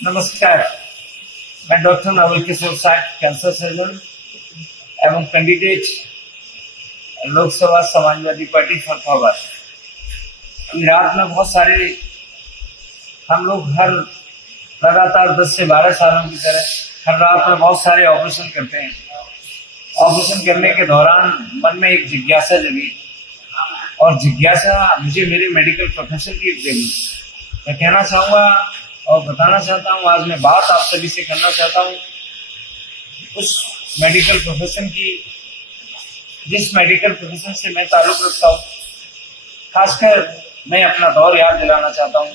नमस्कार। मैं डॉक्टर नवल किशोर साठ, कैंसर सर्जन एवं कैंडिडेट लोकसभा समाजवादी पार्टी फरखाबाद। रात में बहुत सारे हम लोग हर लगातार 10 से 12 सालों की तरह हर रात में बहुत सारे ऑपरेशन करते हैं। ऑपरेशन करने के दौरान मन में एक जिज्ञासा जगी और जिज्ञासा मुझे मेरे मेडिकल प्रोफेशन की जगी। मैं कहना चाहूँगा और बताना चाहता हूँ, आज मैं बात आप सभी से करना चाहता हूँ उस मेडिकल प्रोफेशन की जिस मेडिकल प्रोफेशन से मैं ताल्लुक़ रखता हूँ। खासकर मैं अपना दौर याद दिलाना चाहता हूँ।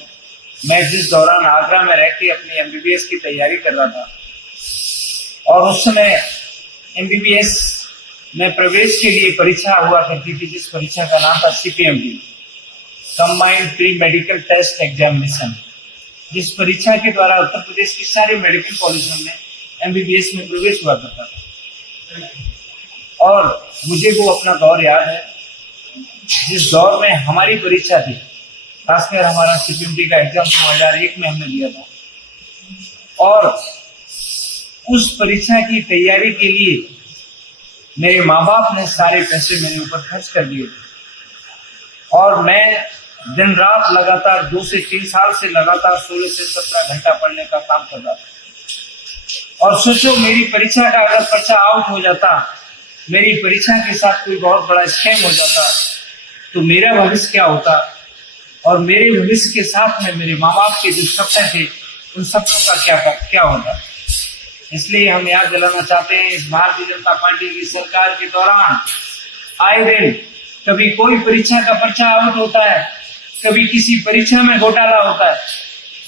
मैं जिस दौरान आगरा में रह के अपनी MBBS की तैयारी कर रहा था और उस समय MBBS में प्रवेश के लिए परीक्षा हुआ करती थी, जिस परीक्षा का नाम था CPMT, combined pre medical test examination, जिस परीक्षा के द्वारा उत्तर प्रदेश की सारी मेडिकल कॉलेजों में MBBS में प्रवेश हुआ करता था। और मुझे वो अपना दौर याद है जिस दौर में हमारी परीक्षा थी। खासकर हमारा CPMT का एग्जाम 2001 में हमने दिया था और उस परीक्षा की तैयारी के लिए मेरे माँ बाप ने सारे पैसे मेरे ऊपर खर्च कर दिए और मैं दिन रात लगातार 2 से 3 साल से लगातार 16 से 17 घंटा पढ़ने का काम कर रहा था। और सोचो, मेरी परीक्षा का अगर पर्चा आउट हो जाता, मेरी परीक्षा के साथ कोई बहुत बड़ा स्कैम हो जाता, तो मेरा भविष्य क्या होता और मेरे भविष्य के साथ में मेरे माँ बाप के जो सपने थे उन सपनों का क्या होता। इसलिए हम याद दिलाना चाहते हैं, इस भारतीय जनता पार्टी की सरकार के दौरान आए दिन कभी कोई परीक्षा का पर्चा आउट होता है, कभी किसी परीक्षा में घोटाला होता है।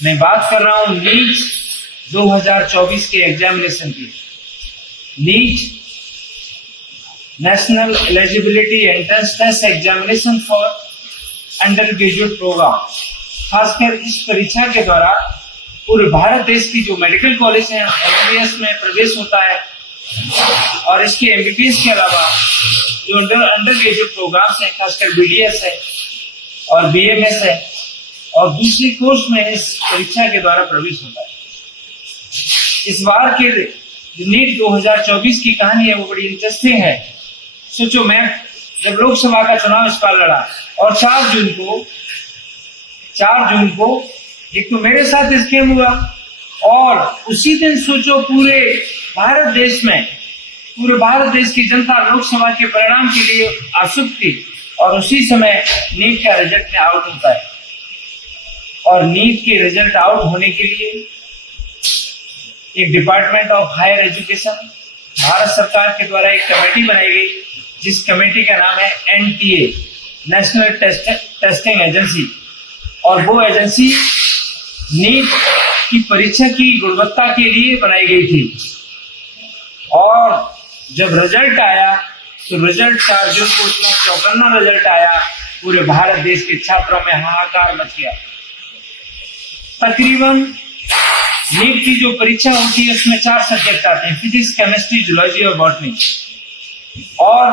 मैं बात कर रहा हूं नीट 2024 के एग्जामिनेशन की। NEET national eligibility entrance test examination for undergraduate program. खासकर इस परीक्षा के द्वारा पूरे भारत देश की जो मेडिकल कॉलेज है MBBS में प्रवेश होता है और इसके MBBS के अलावा जो अंडर ग्रेजुएट प्रोग्राम्स हैं, खासकर BDS है और BMS है और दूसरी कोर्स में इस परीक्षा के द्वारा प्रवेश होता है। इस बार के नीट 2024 की कहानी है वो बड़ी इंटरेस्टिंग है। सोचो, मैं जब लोकसभा का चुनाव इस बार लड़ा और 4 जून को एक तो मेरे साथ स्कैम हुआ और उसी दिन सोचो पूरे भारत देश की जनता लोकसभा के परिणाम के लिए आसुक थी और उसी समय नीट का रिजल्ट में आउट होता है। और नीट के रिजल्ट आउट होने के लिए एक department of higher education Bharat सरकार के द्वारा एक कमेटी बनाई गई, जिस कमेटी का नाम है NTA, नेशनल टेस्टिंग एजेंसी। और वो एजेंसी नीट की परीक्षा की गुणवत्ता के लिए बनाई गई थी। और जब रिजल्ट आया तो रिजल्ट 4 जून को इतना चौकन्ना रिजल्ट आया, पूरे भारत देश के छात्रों में हाहाकार मच गया। तकरीबन नीट की जो परीक्षा होती है उसमें 4 सब्जेक्ट आते हैं, फिजिक्स, केमिस्ट्री, जूलॉजी और बॉटनी। और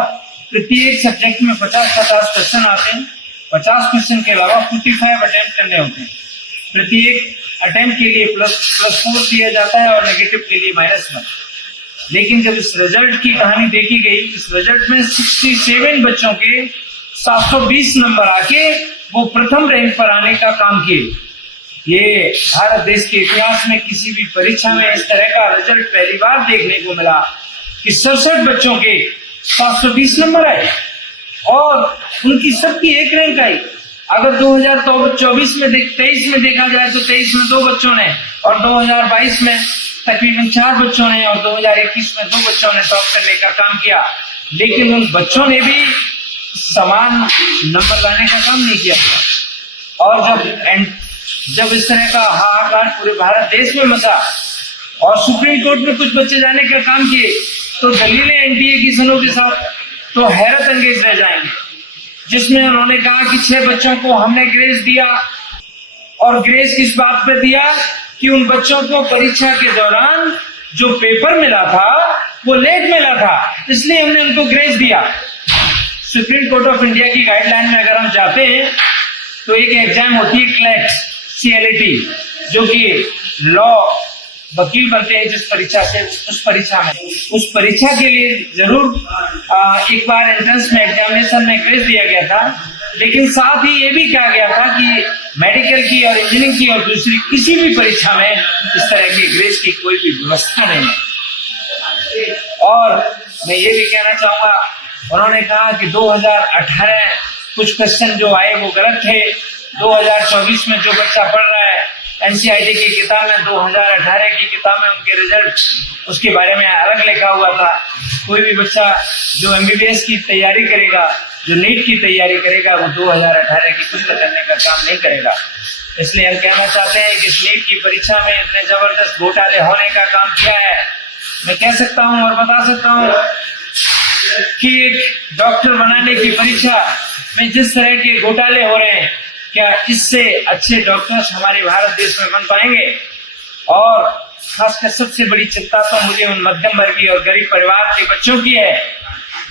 प्रत्येक सब्जेक्ट में 50-50 क्वेश्चन आते हैं। 50 क्वेश्चन के अलावा 45 अटेम्प्ट करने होते हैं। प्रत्येक अटेम्प्ट के लिए +4 दिया जाता है और नेगेटिव के लिए -1। लेकिन जब इस रिजल्ट की कहानी देखी गई, इस रिजल्ट में 67 बच्चों के 720 नंबर आके वो प्रथम रैंक पर आने का काम किए। ये भारत देश के इतिहास में किसी भी परीक्षा में इस तरह का रिजल्ट पहली बार देखने को मिला कि 67 बच्चों के 720 नंबर आए और उनकी सबकी एक रैंक आई। अगर 2023 में 23 में देखा जाए तो 23 में 2 बच्चों ने और 2022 में तकरीबन 4 बच्चों ने और 2021 में 2 बच्चों ने टॉप करने का काम किया। लेकिन उन बच्चों ने भी समान नंबर लाने का काम नहीं किया। और जब इस तरह का हाहाकार पूरे भारत देश में मचा और सुप्रीम कोर्ट में कुछ बच्चे जाने का काम किए, तो दलीलें NTA की सुनोगे साहब तो हैरत अंगेज रह जाएंगे, जिसमें उन्होंने कहा कि 6 बच्चों को हमने ग्रेस दिया। और ग्रेस किस बात पे दिया कि उन बच्चों को परीक्षा के दौरान जो पेपर मिला था वो लेट मिला था, इसलिए हमने उनको ग्रेस दिया। सुप्रीम कोर्ट ऑफ इंडिया की गाइडलाइन में अगर हम जाते हैं तो एक एग्जाम होती है CLAT, जो कि लॉ वकील बनते हैं जिस परीक्षा से, उस परीक्षा के लिए जरूर एक बार एंट्रेंस में एग्जामिनेशन में ग्रेस दिया गया था, लेकिन साथ ही ये भी कहा गया था कि मेडिकल की और इंजीनियरिंग की और दूसरी किसी भी परीक्षा में इस तरह की ग्रेस की कोई भी व्यवस्था नहीं है। और मैं ये भी कहना चाहूंगा, उन्होंने कहा कि 2018 कुछ क्वेश्चन जो आए वो गलत थे। 2024 में जो बच्चा पढ़ रहा है एनसीईआरटी की किताब में 2018 की किताब में उनके रिजल्ट उसके बारे में अलग लिखा हुआ था। कोई भी बच्चा जो एमबीबीएस की तैयारी करेगा, जो नीट की तैयारी करेगा, वो 2018 की पुस्तक करने का काम नहीं करेगा। इसलिए हम कहना चाहते हैं कि इस नीट की परीक्षा में इतने जबरदस्त घोटाले होने का काम किया है। मैं कह सकता हूं और बता सकता हूं कि एक डॉक्टर बनाने की परीक्षा में जिस तरह के घोटाले हो रहे हैं, क्या इससे अच्छे डॉक्टर्स हमारे भारत देश में बन पाएंगे? और खासकर सबसे बड़ी चिंता तो मुझे उन मध्यम वर्गीय और गरीब परिवार के बच्चों की है,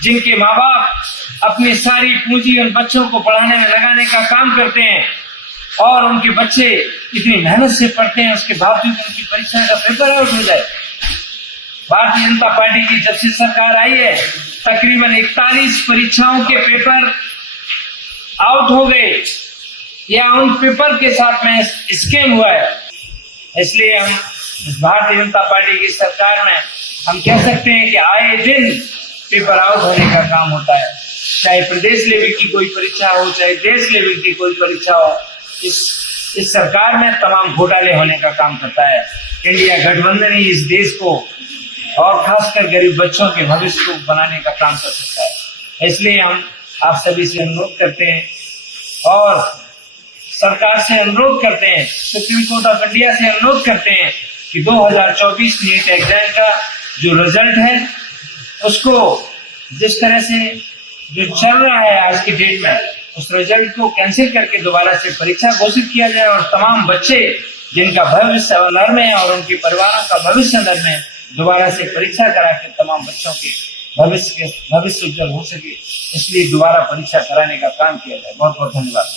जिनके माँ बाप अपनी सारी पूंजी उन बच्चों को पढ़ाने में लगाने का काम करते हैं और उनके बच्चे इतनी मेहनत से पढ़ते हैं, उसके बावजूद उनकी परीक्षा का पेपर आउट हो जाए। भारतीय जनता पार्टी की जब से सरकार आई है, तकरीबन 41 परीक्षाओं के पेपर आउट हो गए या उन पेपर के साथ में स्कैम हुआ है। इसलिए हम भारतीय जनता पार्टी की सरकार में हम कह सकते हैं कि आए दिन पेपर आउट होने का काम होता है, चाहे प्रदेश लेवल की कोई परीक्षा हो, चाहे देश लेवल की कोई परीक्षा हो। इस सरकार में तमाम घोटाले होने का काम करता है। इंडिया गठबंधन ही इस देश को और खासकर गरीब बच्चों के भविष्य को बनाने का काम कर सकता है। इसलिए हम आप सभी से अनुरोध करते हैं और सरकार से अनुरोध करते हैं, सुप्रीम कोर्ट ऑफ इंडिया से अनुरोध करते हैं कि 2024 नीट एग्जाम का जो रिजल्ट है उसको जिस तरह से जो चल रहा है आज की डेट में, उस रिजल्ट को कैंसिल करके दोबारा से परीक्षा घोषित किया जाए और तमाम बच्चे जिनका भविष्य नर्म है और उनके परिवारों का भविष्य नर्म है, दोबारा से परीक्षा करा के तमाम बच्चों के भविष्य उज्जवल हो सके। इसलिए दोबारा परीक्षा कराने का काम किया जाए। बहुत बहुत धन्यवाद।